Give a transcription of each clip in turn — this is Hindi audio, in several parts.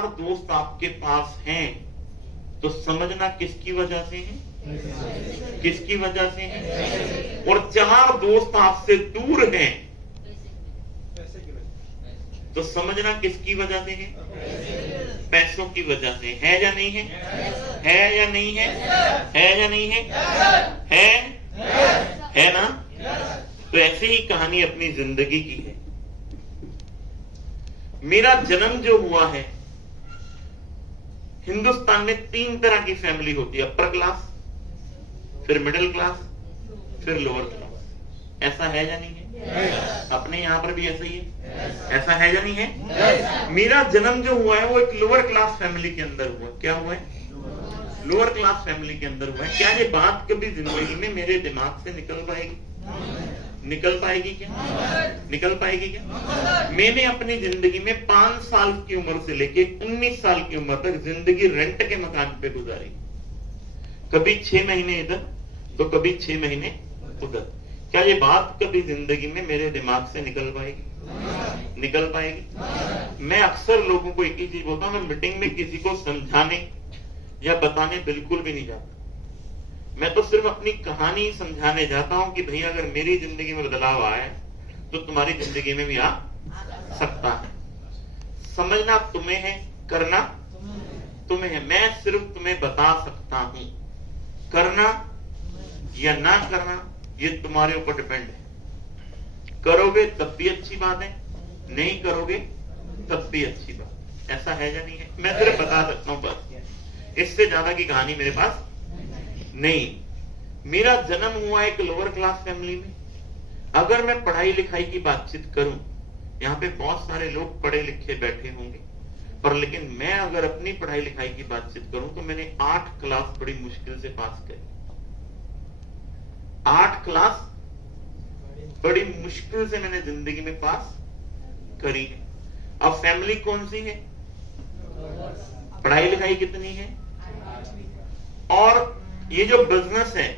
4 दोस्त आपके पास हैं तो समझना किसकी वजह से है, किसकी वजह से है। और 4 दोस्त आपसे दूर हैं तो समझना किसकी वजह से है, पैसों की वजह से है या नहीं है, है या नहीं है, है या नहीं है, है ना। तो ऐसी ही कहानी अपनी जिंदगी की है। मेरा जन्म जो हुआ है, हिंदुस्तान में 3 तरह की फैमिली होती है, अपर क्लास, फिर मिडिल क्लास, फिर लोअर क्लास। ऐसा है या नहीं है? अपने यहां पर भी ऐसा ही है, ऐसा है या नहीं है? मेरा जन्म जो हुआ है वो एक लोअर क्लास फैमिली के अंदर हुआ। क्या हुआ है? लोअर क्लास फैमिली के अंदर हुआ है। क्या ये बात कभी जिंदगी में मेरे दिमाग से निकल पाएगी? निकल पाएगी क्या? निकल पाएगी क्या? मैंने अपनी जिंदगी में 5 साल की उम्र से लेके 19 साल की उम्र तक जिंदगी रेंट के मकान पे गुजारी। कभी 6 महीने इधर तो कभी 6 महीने उधर। क्या ये बात कभी जिंदगी में मेरे दिमाग से निकल पाएगी? निकल पाएगी? मैं अक्सर लोगों को एक ही चीज बोलता हूं, मैं मीटिंग में किसी को समझाने या बताने बिल्कुल भी नहीं जाता। मैं तो सिर्फ अपनी कहानी समझाने जाता हूं कि भैया अगर मेरी जिंदगी में बदलाव आए तो तुम्हारी जिंदगी में भी आ सकता है। समझना तुम्हें है, करना तुम्हें है। मैं सिर्फ तुम्हें बता सकता हूं, करना या ना करना ये तुम्हारे ऊपर डिपेंड है। करोगे तब भी अच्छी बात है, नहीं करोगे तब भी अच्छी बात। ऐसा है या नहीं है? मैं सिर्फ बता सकता हूं बस, इससे ज्यादा की कहानी मेरे पास नहीं। मेरा जन्म हुआ एक लोअर क्लास फैमिली में। अगर मैं पढ़ाई लिखाई की बातचीत करूं, यहाँ पे बहुत सारे लोग पढ़े लिखे बैठे होंगे, पर लेकिन मैं अगर अपनी पढ़ाई लिखाई की बातचीत करूं तो मैंने 8 क्लास बड़ी मुश्किल से पास करी। 8 क्लास बड़ी मुश्किल से मैंने जिंदगी में पास करी है। अब फैमिली कौन सी है? पढ़ाई लिखाई कितनी है? और ये जो बिजनेस है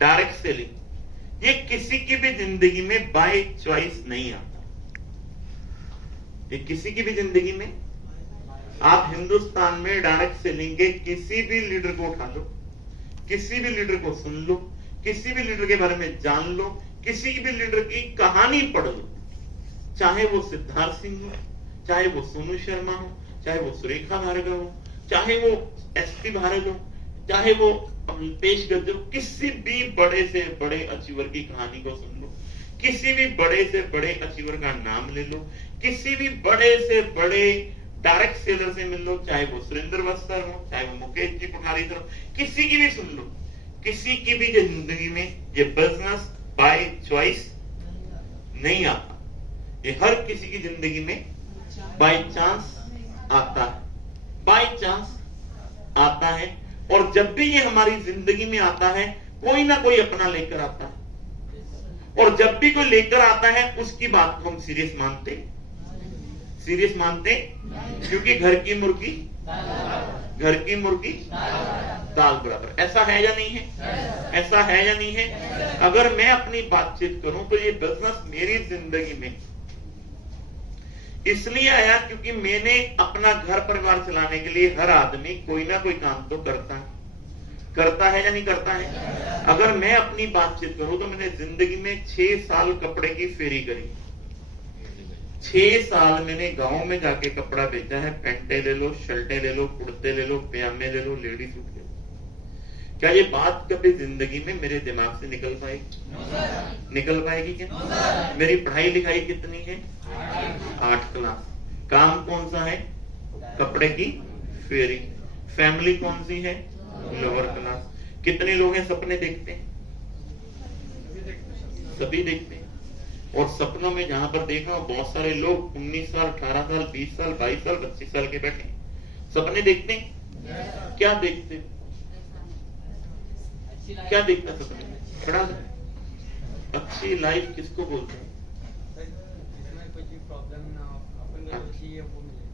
डायरेक्ट सेलिंग, ये किसी की भी जिंदगी में बाय चॉइस नहीं आता। ये किसी की भी जिंदगी में, आप हिंदुस्तान में डायरेक्ट सेलिंग के किसी भी लीडर को उठा लो, किसी भी लीडर को सुन लो, किसी भी लीडर के बारे में जान लो, किसी भी लीडर की कहानी पढ़ लो, चाहे वो सिद्धार्थ सिंह हो, चाहे वो सोनू शर्मा हो, चाहे वो सुरेखा भार्गव हो, चाहे वो एसपी भारत हो, चाहे वो पेश गद्दे हो, किसी भी बड़े से बड़े अचीवर की कहानी को सुन लो, किसी भी बड़े से बड़े अचीवर का नाम ले लो, किसी भी बड़े से बड़े डायरेक्ट सेलर से मिल लो, चाहे वो सुरेंद्र बस्तर हो, चाहे वो मुकेश जी कोठारी हो, किसी की भी सुन लो। किसी की भी जिंदगी में ये बिजनेस बाय चॉइस नहीं आता। ये हर किसी की जिंदगी में बाय चांस आता है, बाय चांस आता है। और जब भी ये हमारी जिंदगी में आता है, कोई ना कोई अपना लेकर आता है। और जब भी कोई लेकर आता है, उसकी बात को हम सीरियस मानते, सीरियस मानते, क्योंकि घर की मुर्गी दाल बराबर। ऐसा है या नहीं है? ऐसा है या नहीं है? अगर मैं अपनी बातचीत करूं तो ये बिजनेस मेरी जिंदगी में इसलिए आया क्योंकि मैंने अपना घर परिवार चलाने के लिए, हर आदमी कोई ना कोई काम तो करता है या नहीं करता है? अगर मैं अपनी बातचीत करूं तो मैंने जिंदगी में 6 साल कपड़े की फेरी करी। 6 साल मैंने गांव में जाके कपड़ा बेचा है। पैंटे ले लो, शर्टें ले लो, कुर्ते ले लो, पजामे ले लो, लेडी सूट ले लो। क्या ये बात कभी जिंदगी में मेरे दिमाग से निकल पाएगी? निकल पाएगी क्या? मेरी पढ़ाई लिखाई कितनी है? 8 क्लास। काम कौन सा है? कपड़े की फेरी। फैमिली कौन सी है? Lower class. कितने लोग हैं सपने देखते हैं? सभी देखते हैं। और सपनों में जहां पर देखा बहुत सारे लोग 19 साल, 18 साल, 20 साल, 22 साल, 25 साल के बैठे सपने देखते हैं। क्या देखते हैं? क्या देखता सपने में? खड़ा अच्छी लाइफ किसको बोलते हैं?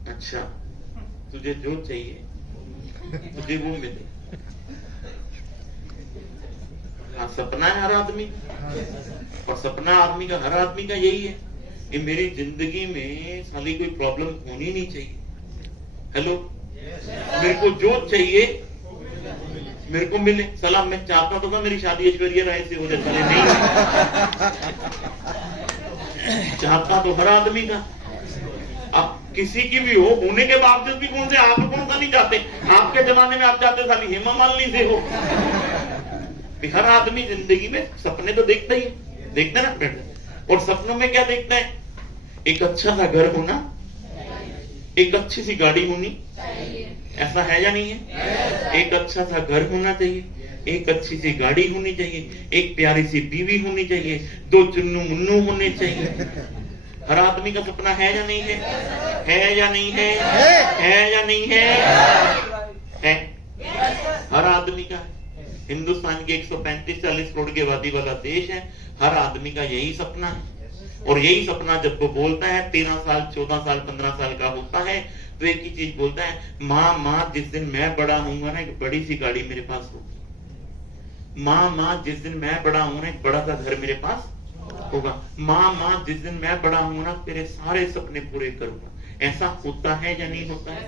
अच्छा, तुझे जो चाहिए तुझे वो मिले। हाँ, सपना है हर आदमी, और सपना आदमी का, हर आदमी का यही है कि मेरी जिंदगी में साली कोई प्रॉब्लम होनी नहीं चाहिए। हेलो, मेरे को जो चाहिए मेरे को मिले। सलाम, मैं चाहता तो था मेरी शादी ऐश्वर्या राय से हो जाए, साले नहीं चाहता तो हर आदमी का। अब किसी की भी हो, होने के बावजूद भी कौन से आप कौन सा नहीं चाहते? आपके जमाने में आप चाहते साली हेमा मालिनी से हो। हर आदमी जिंदगी में सपने तो देखता ही है, देखता है ना फ्रेंड। और सपनों में क्या देखता है? एक अच्छा सा घर होना, एक अच्छी सी गाड़ी होनी, ऐसा है या नहीं है? एक अच्छा सा घर होना चाहिए, एक अच्छी सी गाड़ी होनी चाहिए, एक प्यारी सी बीवी होनी चाहिए, 2 चुन्नू मुन्नू होने चाहिए। हर आदमी का सपना है या नहीं है? है या नहीं है? है या नहीं है? है, हर आदमी का। हिंदुस्तान के 135-40 करोड़ की आबादी वाला देश है, हर आदमी का यही सपना है। और यही सपना जब वो बोलता है 13 साल 14 साल 15 साल का होता है, तो एक ही चीज बोलता है, माँ जिस दिन मैं बड़ा होऊंगा ना, एक बड़ी सी गाड़ी मेरे पास होगी। माँ जिस दिन मैं बड़ा होऊंगा ना, एक बड़ा सा घर मेरे पास होगा। माँ जिस दिन मैं बड़ा होऊंगा ना, तेरे सारे सपने पूरे करूंगा। ऐसा होता है या नहीं होता है?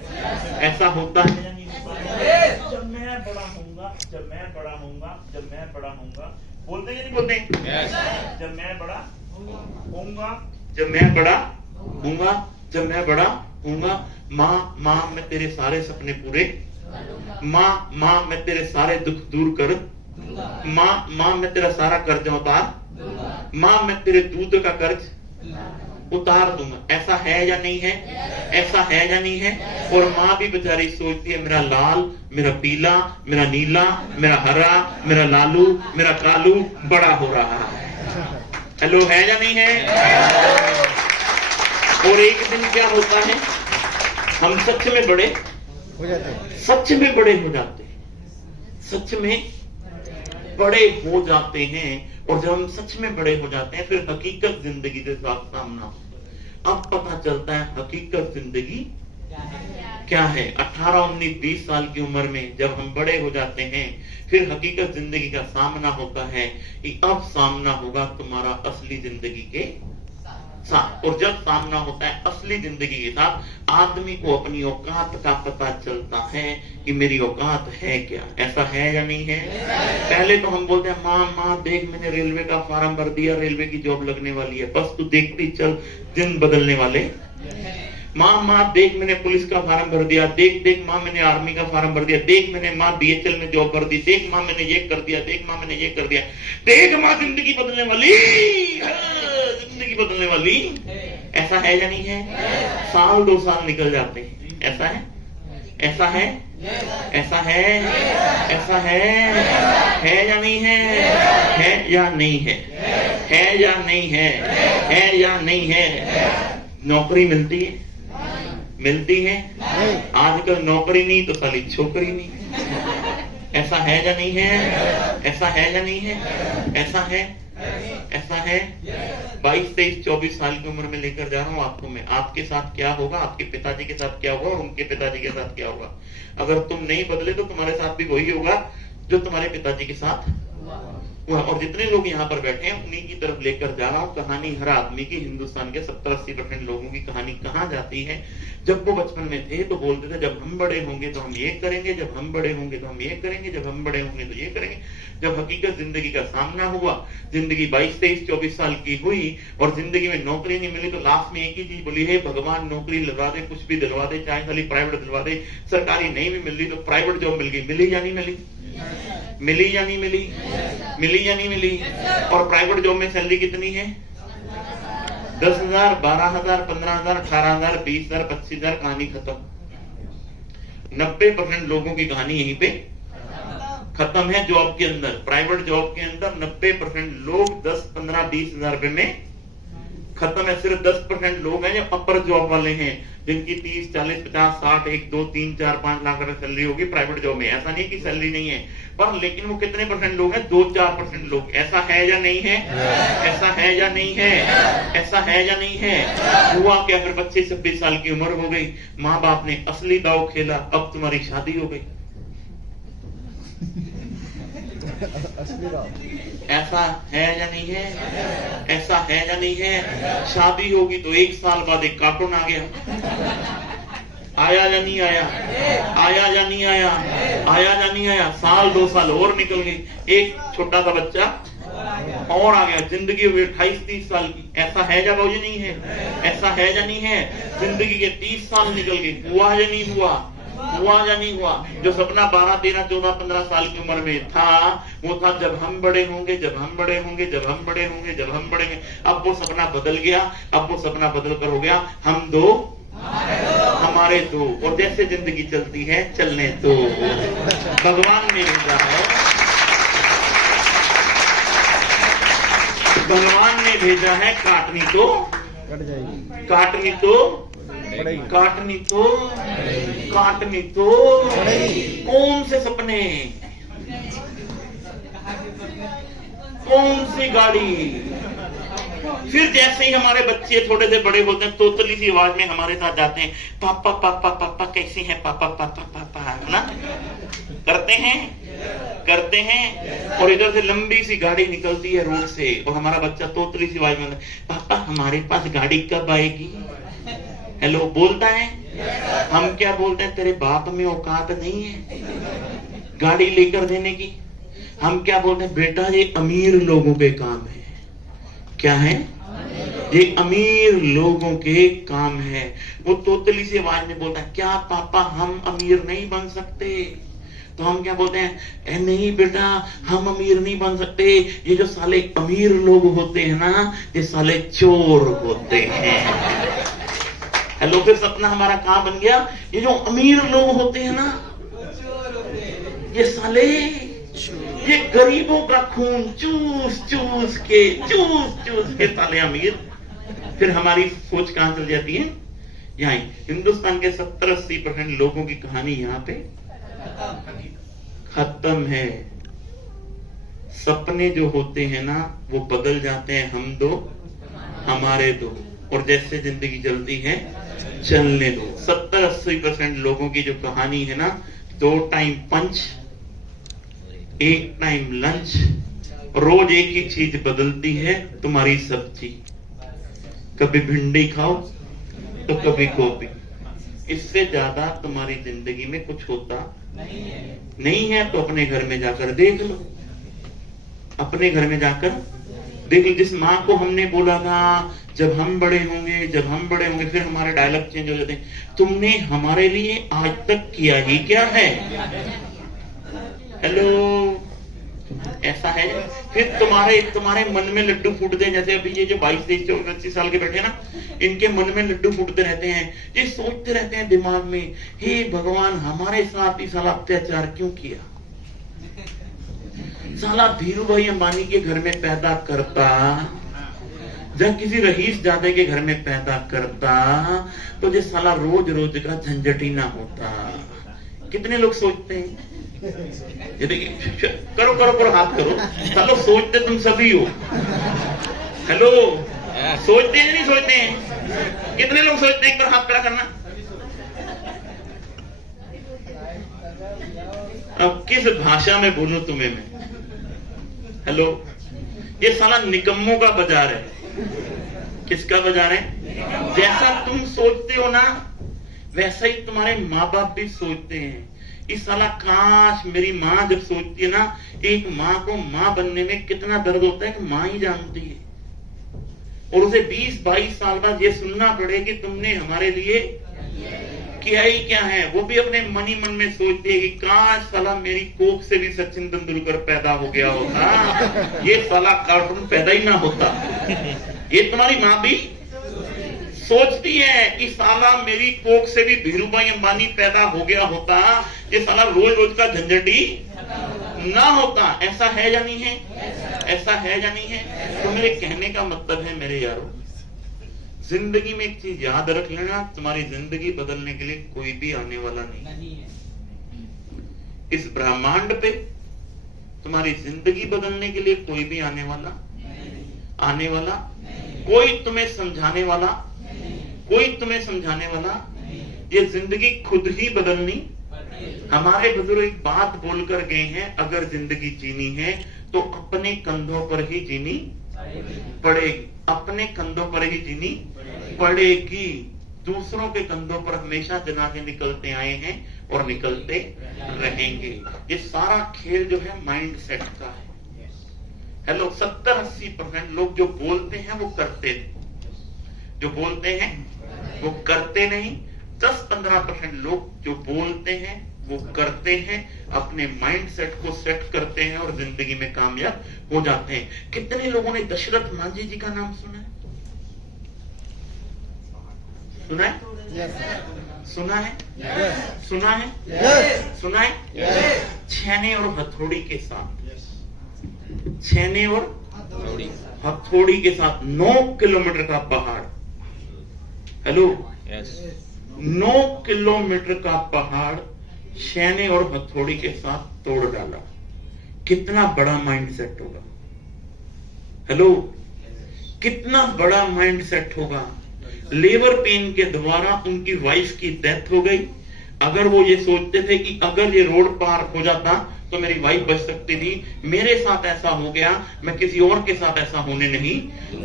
ऐसा होता है या नहीं होता है? जब मैं बड़ा होऊंगा, जब मैं बड़ा होऊंगा, जब मैं बड़ा होऊंगा, बोलते हैं या नहीं बोलते? जब मैं बड़ा होऊंगा, जब मैं बड़ा होऊंगा, जब मैं बड़ा होऊंगा, माँ मैं तेरे सारे सपने पूरे, माँ मैं तेरे सारे दुख दूर कर, माँ मैं तेरा सारा कर्ज उतार, माँ मैं तेरे दूध का कर्ज उतार दूंगा। ऐसा है या नहीं है? ऐसा है या नहीं है? और माँ भी बेचारी सोचती है, मेरा लाल, मेरा पीला, मेरा नीला, मेरा हरा, मेरा लालू, मेरा कालू बड़ा हो रहा है। हेलो, है या नहीं है? और एक दिन क्या होता है, हम सच में बड़े हो जाते हैं, सच में बड़े हो जाते हैं, सच में बड़े हो जाते हैं। और जब हम सच में बड़े हो जाते हैं, फिर हकीकत जिंदगी के साथ सामना होता है। अब पता चलता है हकीकत जिंदगी क्या है। 18, 19, 20 साल की उम्र में जब हम बड़े हो जाते हैं, फिर हकीकत जिंदगी का सामना होता है कि अब सामना होगा तुम्हारा असली जिंदगी के साथ। और जब सामना होता है असली जिंदगी के साथ, आदमी को अपनी औकात का पता चलता है कि मेरी औकात है क्या। ऐसा है या नहीं है? पहले तो हम बोलते हैं, माँ देख मैंने रेलवे का फॉर्म भर दिया, रेलवे की जॉब लगने वाली है, बस तू देखती चल, दिन बदलने वाले। माँ देख मैंने पुलिस का फॉर्म भर दिया, देख माँ मैंने आर्मी का फॉर्म भर दिया, देख मैंने माँ DHL में जॉब भर दी, देख माँ मैंने ये कर दिया, देख माँ मैंने ये कर दिया, देख माँ जिंदगी बदलने वाली, जिंदगी बदलने वाली। ऐसा है या नहीं है? साल 2 साल निकल जाते हैं। ऐसा है? ऐसा है? ऐसा है? ऐसा है या नहीं है? है या नहीं है? है या नहीं है? है या नहीं है? नौकरी मिलती है? मिलती है? आजकल नौकरी नहीं तो साली छोकरी नहीं। ऐसा है या नहीं है? ऐसा है या नहीं है? ऐसा है? ऐसा है? 22, 23, 24 साल की उम्र में लेकर जा रहा हूं आपको मैं। आपके साथ क्या होगा, आपके पिताजी के साथ क्या होगा और उनके पिताजी के साथ क्या होगा। अगर तुम नहीं बदले तो तुम्हारे साथ भी वही होगा जो तुम्हारे पिताजी के साथ हुआ। और जितने लोग यहाँ पर बैठे हैं उन्हीं की तरफ लेकर जा रहा हूँ। कहानी हर आदमी की, हिंदुस्तान के 70-80% लोगों की कहानी कहाँ जाती है? जब वो बचपन में थे तो बोलते थे, जब हम बड़े होंगे तो हम ये करेंगे, जब हम बड़े होंगे तो हम ये करेंगे, जब हम बड़े होंगे तो ये करेंगे। जब हकीकत जिंदगी का सामना हुआ, जिंदगी 22, 23, 24 साल की हुई और जिंदगी में नौकरी नहीं मिली, तो लास्ट में एक ही चीज बोली, है भगवान नौकरी दिलवा दे, कुछ भी दिलवा दे, चाहे खाली प्राइवेट दिलवा दे। सरकारी नहीं भी मिल रही तो प्राइवेट जॉब मिल गई। मिली या नहीं मिली? मिली या नहीं मिली? मिली या नहीं मिली? और प्राइवेट जॉब में सैलरी कितनी है? 10,000, 12,000, 15,000, 18,000, 20,000, 25,000। कहानी खत्म। 90% लोगों की कहानी यहीं पे खत्म है। जॉब के अंदर, प्राइवेट जॉब के अंदर 90% लोग 10, 15, 20,000 रुपए में खत्म है। सिर्फ 10% लोग हैं जो अपर जॉब वाले हैं, जिनकी 30, 40, 50, 60, 1, 2, 3, 4, 5 लाख रुपए सैलरी होगी प्राइवेट जॉब में। ऐसा नहीं कि सैलरी नहीं है, पर लेकिन वो कितने % लोग हैं? 2-4% लोग। ऐसा है या नहीं है? ऐसा है या नहीं है? ऐसा है या नहीं है? हुआ क्या? फिर 25-26 साल की उम्र हो गई, माँ बाप ने असली दाव खेला, अब तुम्हारी शादी हो गई। ऐसा है या नहीं है? ऐसा है या नहीं है? शादी होगी तो 1 साल बाद एक कार्टून आ गया। आया या नहीं आया? आया या नहीं आया? आया या नहीं आया? साल 2 साल और निकल गए, एक छोटा सा बच्चा और आ गया, जिंदगी हुई 28-30 साल की। ऐसा है या बाबूजी? नहीं है। ऐसा है या नहीं है? जिंदगी के 30 साल निकल गए, हुआ या नहीं हुआ? हुआ या नहीं हुआ? जो सपना 12, 13, 14, 15 साल की उम्र में था, वो था जब हम बड़े होंगे, जब हम बड़े होंगे, जब हम बड़े होंगे, जब हम बड़े होंगे। अब वो सपना बदल गया, अब वो सपना बदल कर हो गया हम दो हमारे दो। और जैसे जिंदगी चलती है चलने दो। भगवान ने भेजा है, भगवान ने भेजा है, काटनी तो काटनी तो काटनी तो काटनी तो। कौन से सपने, कौन सी गाड़ी? फिर जैसे ही हमारे बच्चे थोड़े से बड़े होते हैं, तोतली सी आवाज में हमारे साथ जाते हैं, पापा पापा पापा कैसे हैं पापा पापा पापा, है ना? करते हैं। और इधर से लंबी सी गाड़ी निकलती है रोड से, और हमारा बच्चा तोतली सी आवाज में, पापा हमारे पास गाड़ी कब आएगी? हेलो बोलता है। हम क्या बोलते हैं? तेरे बाप में औकात नहीं है गाड़ी लेकर देने की। हम क्या बोलते हैं? बेटा ये अमीर लोगों के काम है। क्या है? ये अमीर लोगों के काम है। वो तोतली सी आवाज में बोलता है, क्या पापा हम अमीर नहीं बन सकते? तो हम क्या बोलते हैं? नहीं बेटा हम अमीर नहीं बन सकते, ये जो साले अमीर लोग होते हैं ना, ये साले चोर होते हैं। हेलो, फिर सपना हमारा कहां बन गया? ये जो अमीर लोग होते हैं ना, ये साले, ये गरीबों का खून चूस चूस के साले अमीर। फिर हमारी सोच कहां चल जाती है? यहाँ हिंदुस्तान के 70-80% लोगों की कहानी यहाँ पे खत्म है। सपने जो होते हैं ना, वो बदल जाते हैं हम दो हमारे दो। और जैसे जिंदगी चलती है चलने दो। 70-80% लोगों की जो कहानी है ना, 2 टाइम पंच, 1 टाइम लंच, रोज एक ही चीज बदलती है तुम्हारी सब्जी। कभी भिंडी खाओ तो कभी गोभी। इससे ज्यादा तुम्हारी जिंदगी में कुछ होता नहीं है। तो अपने घर में जाकर देख लो, अपने घर में जाकर देख लो। जिस माँ को हमने बोला था जब हम बड़े होंगे, जब हम बड़े होंगे, फिर हमारे डायलॉग चेंज हो जाते हैं। तुमने हमारे लिए आज तक किया ही क्या है? हेलो, ऐसा है? फिर तुम्हारे मन में लड्डू फूटते हैं। जैसे अभी ये जो 22, 23, 24, 25 साल के बैठे ना, इनके मन में लड्डू फूटते रहते हैं। ये सोचते रहते हैं दिमाग में, हे भगवान हमारे साथ ही साला अत्याचार क्यों किया? साला धीरू भाई अंबानी के घर में पैदा करता, जब किसी रईस जादे के घर में पैदा करता, तो ये साला रोज रोज का झंझट ही ना होता। कितने लोग सोचते हैं? ये देखिए, करो करो करो, हाथ करो। चलो, सोचते तुम सभी हो। हेलो, सोचते हैं नहीं सोचते हैं? कितने लोग सोचते हैं? एक बार हाथ खड़ा करना। अब किस भाषा में बोलूं तुम्हें मैं? हेलो, ये साला निकम्मों का बाजार है। किसका बाजार है? जैसा तुम सोचते हो ना, वैसा ही तुम्हारे माँ बाप भी सोचते हैं। इस साला काश मेरी माँ जब सोचती है ना, एक माँ को माँ बनने में कितना दर्द होता है कि माँ ही जानती है। और उसे 20-22 साल बाद ये सुनना पड़े कि तुमने हमारे लिए किया ही क्या है। वो भी अपने मन ही मन में सोचती है कि काश साला मेरी कोख से भी सचिन तेंदुलकर पैदा हो गया होता, ये साला कार्टून पैदा ही ना होता। ये तुम्हारी माँ भी सोचती है कि साला मेरी कोख से भी धीरू भाई अंबानी पैदा हो गया होता, ये साला रोज रोज का झंझटी ना होता। ऐसा है या नहीं है? ऐसा है या नहीं है? तो मेरे कहने का मतलब है मेरे यारों, जिंदगी में एक चीज याद रख लेना, तुम्हारी जिंदगी बदलने के लिए कोई भी आने वाला नहीं है। इस ब्रह्मांड पे तुम्हारी जिंदगी बदलने के लिए कोई भी आने वाला कोई तुम्हें समझाने वाला, ये जिंदगी खुद ही बदलनी। हमारे बुजुर्ग एक बात बोलकर गए हैं, अगर जिंदगी जीनी है तो अपने कंधों पर ही जीनी पड़ेगी, अपने कंधों पर ही जीनी पड़ेगी। दूसरों के कंधों पर हमेशा जनाजे निकलते आए हैं और निकलते रहेंगे। ये सारा खेल जो है माइंड सेट का है। हेलो, 70-80% लोग जो बोलते हैं वो करते नहीं, जो बोलते हैं वो करते नहीं। 10-15% लोग जो बोलते हैं वो करते हैं, अपने माइंड सेट को सेट करते हैं और जिंदगी में कामयाब हो जाते हैं। कितने लोगों ने दशरथ मांझी जी का नाम सुना है? सुना है? सुना है? सुना है? सुना है? छेने और हथौड़ी के साथ, छेने और हथौड़ी के साथ 9 किलोमीटर का पहाड़। हेलो, 9 किलोमीटर का पहाड़ छेने और हथौड़ी के साथ तोड़ डाला। कितना बड़ा माइंड सेट होगा? हेलो, कितना बड़ा माइंड सेट होगा? लेबर पेन के द्वारा उनकी वाइफ की डेथ हो गई। अगर वो ये सोचते थे कि अगर ये रोड पार हो जाता तो मेरी वाइफ बच सकती थी, मेरे साथ ऐसा हो गया, मैं किसी और के साथ ऐसा होने नहीं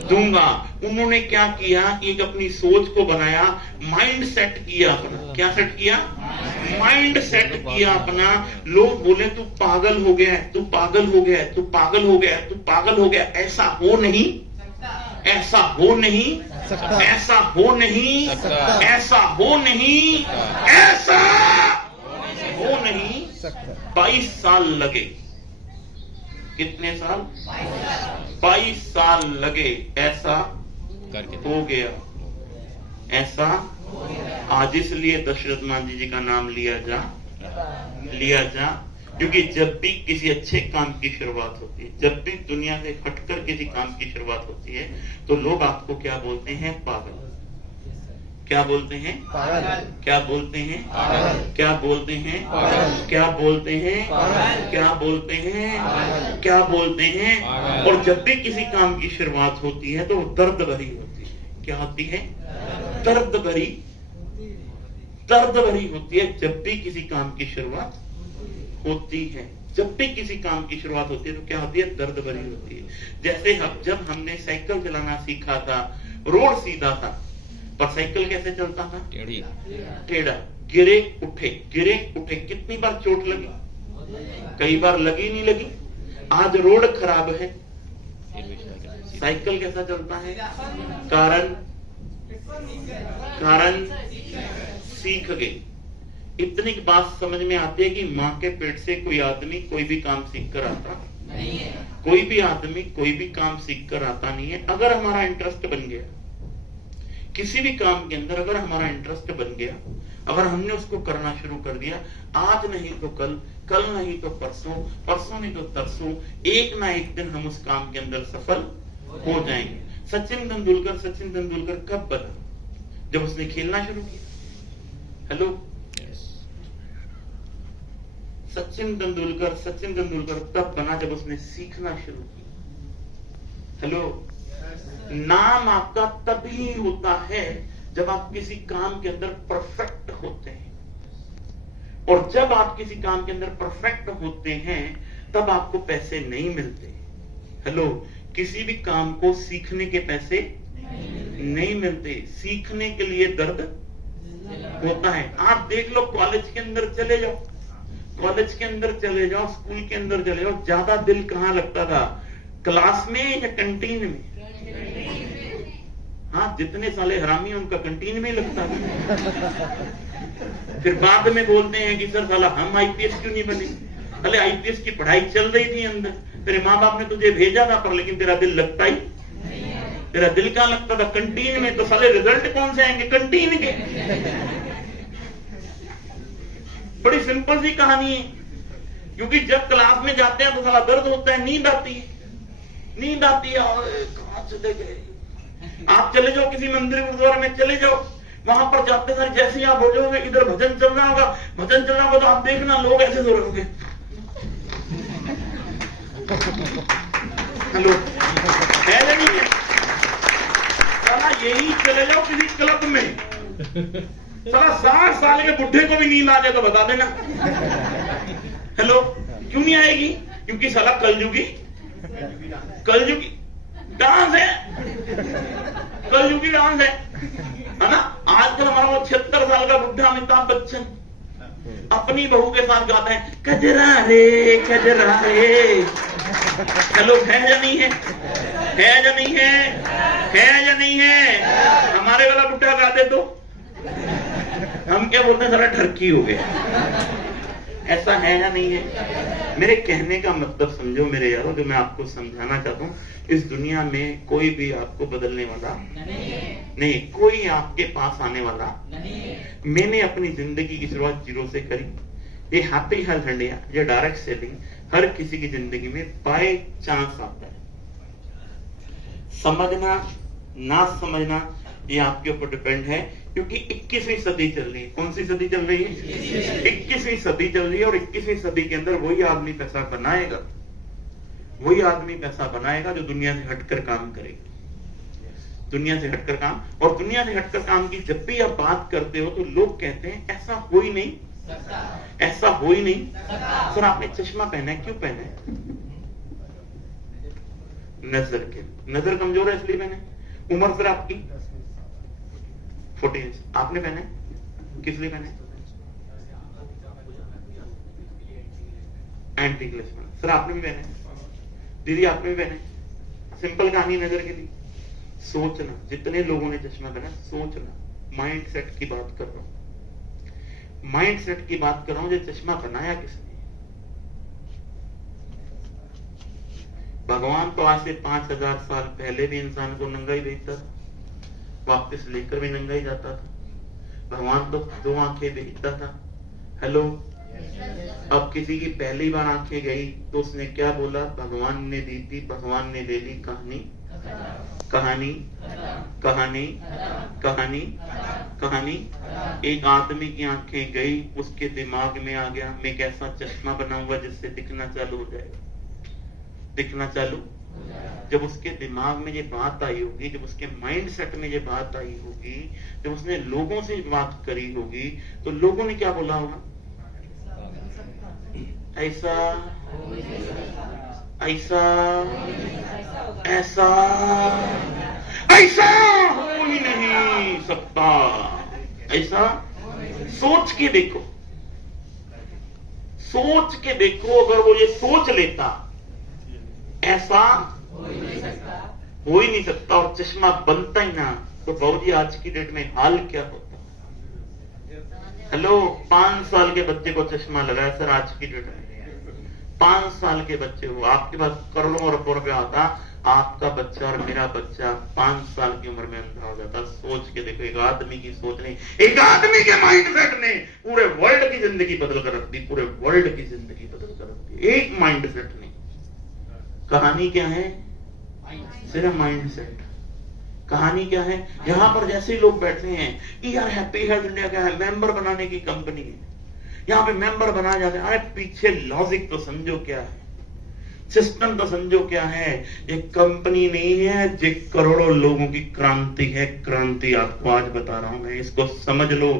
दूंगा। उन्होंने क्या किया? एक अपनी सोच को बनाया, माइंड सेट किया अपना। क्या सेट किया? माइंड सेट किया अपना। लोग बोले तू पागल हो गया, तू पागल हो गया, तू पागल हो गया, तू पागल हो गया। ऐसा हो नहीं, ऐसा हो नहीं, ऐसा हो नहीं, ऐसा हो नहीं, ऐसा हो नहीं। 22 साल लगे। कितने साल? 22 साल लगे। ऐसा हो गया, ऐसा। आज इसलिए दशरथ मांझी जी का नाम लिया जा, क्योंकि जब भी किसी अच्छे काम की शुरुआत होती है, जब भी दुनिया से हटकर किसी काम की शुरुआत होती है, तो लोग आपको क्या बोलते हैं? पागल। क्या बोलते हैं? क्या बोलते हैं? क्या बोलते हैं? क्या बोलते हैं? क्या बोलते हैं? क्या बोलते हैं? और जब भी किसी काम की शुरुआत होती है तो दर्द भरी होती है। क्या होती है? दर्द भरी होती है। जब भी किसी काम की शुरुआत होती है, जब भी किसी काम की शुरुआत होती है तो क्या होती है? दर्द भरी होती है। जैसे जब हमने साइकिल चलाना सीखा था, रोड सीधा था, पर साइकिल कैसे चलता था? टेढ़ा। गिरे उठे, गिरे उठे। कितनी बार चोट लगी? कई बार लगी, नहीं लगी? आज रोड खराब है, साइकिल कैसा चलता है? कारण सीख गए। इतनी बात समझ में आती है कि माँ के पेट से कोई आदमी कोई भी काम सीख कर आता नहीं है। कोई भी आदमी कोई भी काम सीख कर आता नहीं है। अगर हमारा इंटरेस्ट बन गया किसी भी काम के अंदर, अगर हमारा इंटरेस्ट बन गया, अगर हमने उसको करना शुरू कर दिया, आज नहीं तो कल, कल नहीं तो परसों, परसों नहीं तो तरसों, एक ना एक दिन हम उस काम के अंदर सफल हो जाएंगे। सचिन तेंदुलकर कब बना? जब उसने खेलना शुरू किया। हेलो, सचिन तेंदुलकर तब बना जब उसने सीखना शुरू किया। हेलो, नाम आपका तभी होता है जब आप किसी काम के अंदर परफेक्ट होते हैं, और जब आप किसी काम के अंदर परफेक्ट होते हैं तब आपको पैसे नहीं मिलते। हेलो, किसी भी काम को सीखने के पैसे नहीं मिलते, सीखने के लिए दर्द होता है। आप देख लो, कॉलेज के अंदर चले जाओ, कॉलेज के अंदर चले जाओ, स्कूल के अंदर चले जाओ, ज्यादा दिल कहां लगता था? क्लास में या कैंटीन में? हाँ, जितने साले हरामी उनका कैंटीन में लगता था। फिर बाद में बोलते हैं कि सर साला हम आईपीएस क्यों नहीं बने? अरे आईपीएस की पढ़ाई चल रही थी अंदर, तेरे माँ बाप ने तुझे भेजा था, पर लेकिन तेरा दिल लगता ही, तेरा दिल कहां लगता था? कैंटीन में। तो साले रिजल्ट कौन से आएंगे? कैंटीन के। बड़ी सिंपल सी कहानी है, क्योंकि जब क्लास में जाते हैं तो साला दर्द होता है, नींद आती है, नींद आती है। और कहां चले गए? आप चले जाओ किसी मंदिर गुरुद्वारा में चले जाओ, वहां पर जाते सारे जैसे ही आप हो जाओगे, इधर भजन चल रहा होगा, तो आप देखना लोग ऐसे सो रहे होंगे। हेलो, है या नहीं है? साला यही चले जाओ किसी क्लब में, साला 60 साल के बुढ़े को भी नींद आ जाए तो बता देना। हेलो, क्यों नहीं आएगी? क्योंकि साला कलयुगी डांस है, कलयुगी डांस है। है ना। आजकल हमारा वो 76 साल का बुढ़ा अमिताभ बच्चन अपनी बहू के साथ गाता है कजरा रे कजरा रे। चलो है या नहीं है, है या नहीं है, है या नहीं है। हमारे वाला बुढ़ा गा दे तो हम क्या बोलते हैं, सारा ठरकी हो गया। ऐसा है या नहीं है। मेरे कहने का मतलब समझो मेरे यारों, जो मैं आपको समझाना चाहता हूँ, इस दुनिया में कोई भी आपको बदलने वाला नहीं, कोई आपके पास आने वाला नहीं। मैंने अपनी जिंदगी की शुरुआत 0 से करी। ये हैप्पी हेल्थ इंडिया, ये डायरेक्ट सेलिंग हर किसी की जिंदगी में बाय चांस आता है। समझना ना समझना ये आपके ऊपर डिपेंड है, क्योंकि 21वीं सदी चल रही है। कौन सी सदी चल रही है? 21वीं सदी चल रही है। और 21वीं सदी के अंदर वही आदमी पैसा बनाएगा, वही आदमी पैसा बनाएगा जो दुनिया से हटकर काम करेगा। दुनिया से हटकर काम, और दुनिया से हटकर काम की जब भी आप बात करते हो तो लोग कहते हैं ऐसा हो ही नहीं, ऐसा हो ही नहीं। सर आपने चश्मा पहना है, क्यों पहना है? नजर के, नजर कमजोर है इसलिए पहने। उम्र सर आपकी 40 आपने पहने, किस लिए पहने? Anti glycerol. सर आपने भी पहने, दीदी आपने भी पहने। सिंपल कहानी नजर के लिए। सोचना, जितने लोगों ने चश्मा पहना, सोचना, माइंड सेट की बात कर रहा हूं, माइंड सेट की बात कर रहा हूं। जो चश्मा बनाया किसने? भगवान तो आज से 5000 साल पहले भी इंसान को नंगा ही भेजता था, वापस लेकर भी नंगा ही जाता था। भगवान तो 2 आंखें भेजता था। हेलो, अब किसी की पहली बार आंखें गई तो उसने क्या बोला? भगवान ने दी थी, भगवान ने ले ली। कहानी कहानी कहानी कहानी कहानी। एक आदमी की आंखें गई, उसके दिमाग में आ गया मैं कैसा चश्मा बनाऊंगा जिससे दिखना चालू हो जाएगा, दिखना चालू। जब उसके दिमाग में ये बात आई होगी, जब उसके माइंड सेट में ये बात आई होगी, जब उसने लोगों से बात करी होगी, तो लोगों ने क्या बोला होगा? ऐसा ऐसा ऐसा ऐसा हो ही नहीं सकता। ऐसा सोच के देखो, सोच के देखो। अगर वो ये सोच लेता ऐसा हो ही नहीं सकता और चश्मा बनता ही ना, तो बाबूजी आज की डेट में हाल क्या होता? हेलो, 5 साल के बच्चे को चश्मा लगाया सर आज की डेट में। 5 साल के बच्चे हो, आपके पास करोड़ों अरबों रुपया आता, आपका बच्चा और मेरा बच्चा 5 साल की उम्र में अंधा हो जाता। सोच के देखो, एक आदमी की सोच नहीं, एक आदमी के माइंडसेट ने पूरे वर्ल्ड की जिंदगी बदल कर रख दी, पूरे वर्ल्ड की जिंदगी बदल कर रख दी, एक माइंडसेट ने। कहानी क्या है? सिर्फ माइंडसेट। कहानी क्या है? यहां पर जैसे लोग बैठे हैं, यार हैप्पी हेल्थ इंडिया क्या है? मेंबर बनाने की कंपनी है, यहां पे मेंबर बनाए जाते हैं। अरे पीछे लॉजिक तो समझो क्या है, सिस्टम तो समझो क्या है। ये कंपनी नहीं है, ये करोड़ों लोगों की क्रांति है। क्रांति आपको आज बता रहा हूं मैं, इसको समझ लो।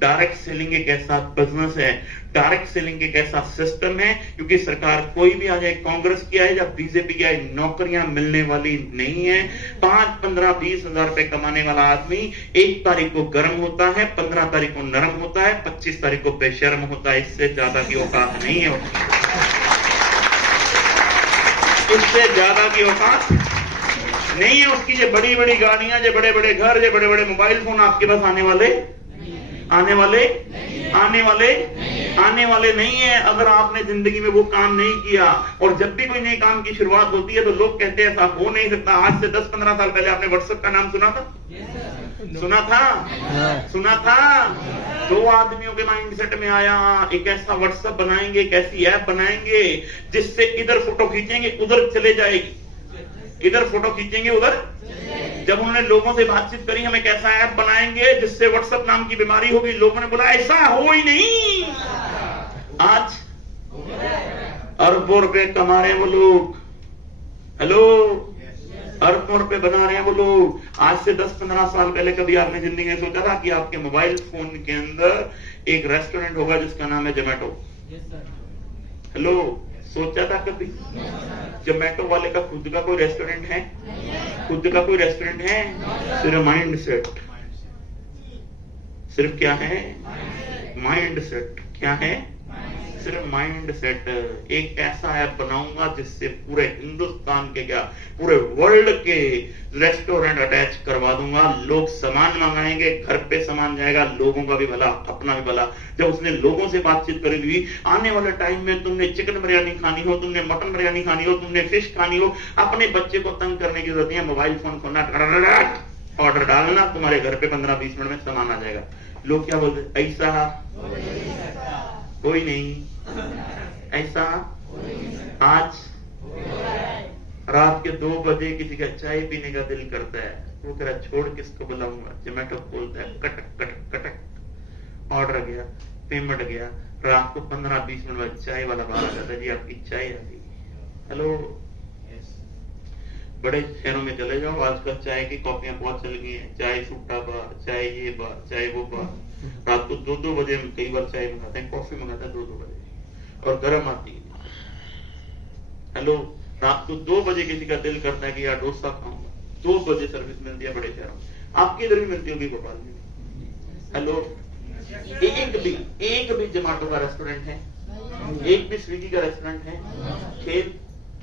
डायरेक्ट सेलिंग एक ऐसा बिजनेस है, डायरेक्ट सेलिंग एक ऐसा सिस्टम है, क्योंकि सरकार कोई भी आ जाए, कांग्रेस की आए या बीजेपी की आए, नौकरियां मिलने वाली नहीं है। 5, 15, 20 हजार रुपए कमाने वाला आदमी 1 तारीख को गर्म होता है, 15 तारीख को नरम होता है, 25 तारीख को बेशर्म होता है। इससे ज्यादा की औकात नहीं है, इससे ज्यादा की औकात नहीं है उसकी। ये बड़ी बड़ी गाड़ियां, ये बड़े बड़े घर, ये बड़े बड़े मोबाइल फोन आपके पास आने वाले आने वाले आने वाले आने वाले नहीं है, अगर आपने जिंदगी में वो काम नहीं किया। और जब भी कोई नए काम की शुरुआत होती है तो लोग कहते हैं ऐसा हो नहीं सकता। आज से 10-15 साल पहले आपने व्हाट्सएप का नाम सुना था? सुना था? सुना था? 2 आदमियों के माइंडसेट में आया, एक ऐसा व्हाट्सएप बनाएंगे, एक ऐसी ऐप बनाएंगे जिससे इधर फोटो खींचेंगे उधर चले जाएगी, इधर फोटो खींचेंगे उधर। जब उन्होंने लोगों से बातचीत करी, हम एक ऐसा ऐप बनाएंगे जिससे व्हाट्सएप नाम की बीमारी होगी, लोगों ने बोला ऐसा हो ही नहीं। आज अरबों रुपए कमा रहे हैं वो लोग। हेलो, अरबों रुपए बना रहे हैं वो लोग। आज से 10-15 साल पहले कभी आपने जिंदगी में सोचा था कि आपके मोबाइल फोन के अंदर एक रेस्टोरेंट होगा जिसका नाम है जोमेटो? हेलो, सोचा था कभी? जोमेटो वाले का खुद का कोई रेस्टोरेंट है? खुद का कोई रेस्टोरेंट है? सिर्फ माइंड सेट, सिर्फ क्या है? Mind set. क्या है? सिर्फ माइंड सेट। एक ऐसा ऐप बनाऊंगा जिससे पूरे हिंदुस्तान के क्या पूरे वर्ल्ड के रेस्टोरेंट अटैच करवा दूंगा। लोग सामान मंगाएंगे, घर पे सामान जाएगा, लोगों का भी भला, अपना भी भला। जब उसने लोगों से बातचीत करेगी, आने वाले टाइम में तुमने चिकन बिरयानी खानी हो, तुमने मटन बिरयानी खानी हो, तुमने फिश खानी हो, अपने बच्चे को तंग करने की जरूरत नहीं है। मोबाइल फोन खोलना, ऑर्डर डालना, तुम्हारे घर पे 15-20 मिनट में सामान आ जाएगा। लोग क्या बोलते? ऐसा कोई नहीं, ऐसा आज रात के 2 बजे किसी का चाय पीने का दिल करता है, वो कह रहा छोड़ किसको बुलाऊंगा, जोमेटो खोलता है, कटक कटक कटक ऑर्डर गया, पेमेंट गया, रात को 15-20 मिनट बाद चाय वाला बाहर आ जाता है, जी आपकी चाय आ गई। हेलो, बड़े शहरों में चले जाओ, आजकल चाय की कॉपियां बहुत चल गई हैं, चाय सूटा बार, चाय ये बार, चाय वो बार। रात को 2-2 बजे हम कई बार चाय मंगाते हैं, कॉफी मंगाते हैं 2-2 बजे और गर्म आती है। हेलो, रात को 2 बजे किसी का दिल करता है कि यार डोसा खाऊंगा, 2 बजे सर्विस मिलती है बड़े शहरों में। आपकी इधर भी मिलती होगी भोपाल में। हेलो, एक भी जोमेटो का रेस्टोरेंट है? एक भी स्विगी का रेस्टोरेंट है? खेल